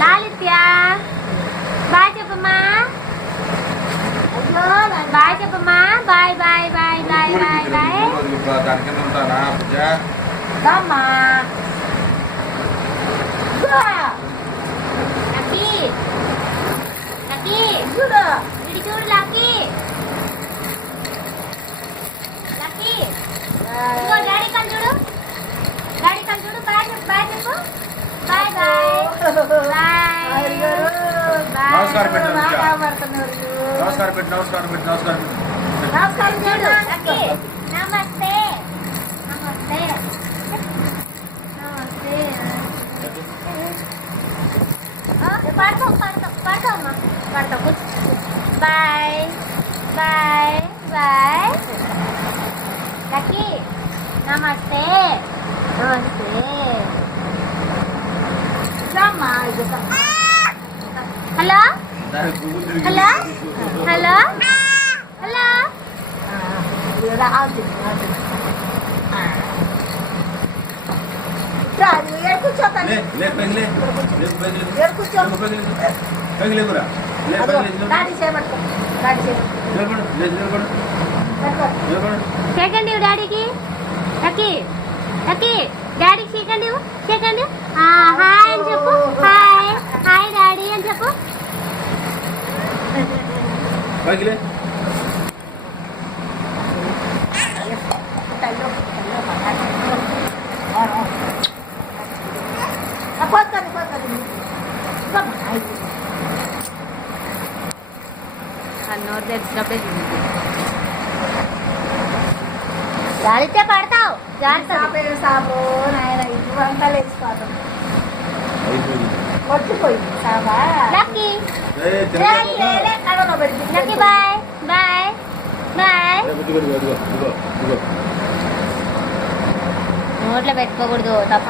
Lalitya bye చెప్పమ్మా. Bye చెప్పమ్మా. Bye bye bye bye bye bye. Lucky Lucky ఇడి చూడు లక్కీ. లక్కీ ఇదిగో డాడీ కళ్ళు చూడు. డాడీ కళ్ళు చూడు. బాయ్ చెప్పు. బాయ్ చెప్పు. Bye bye bye. నమస్కారం పెట్టు. నమస్కారం పెట్టు. నమస్కారం పెట్టు. నమస్కారం నమస్కారం చూడు లక్కీ. నమస్తే నమస్తే నమస్తే. పడతావు పడతావు పడతావమ్మా. పడతావు. Bye bye bye. లక్కీ నమస్తే నమస్తే. Hello hello hello hello. Second ఇవ్వు డాడీకి. లక్కీ లక్కీ డాడీకి సెకండ్ ఇవ్వు. సెకండ్ హాయ్ అని చెప్పు. హాయ్ హాయ్ డాడీ అని చెప్పు. నోరు తెరిచినప్పుడే జాలితే పడతావు. జాలి సాబు నాయన ఇల్లు అంతా లేచిపోతాం. వచ్చిపోయింది సాబా. Lucky Lucky bye bye bye. నోట్లో పెట్టుకోకూడదు తప్ప.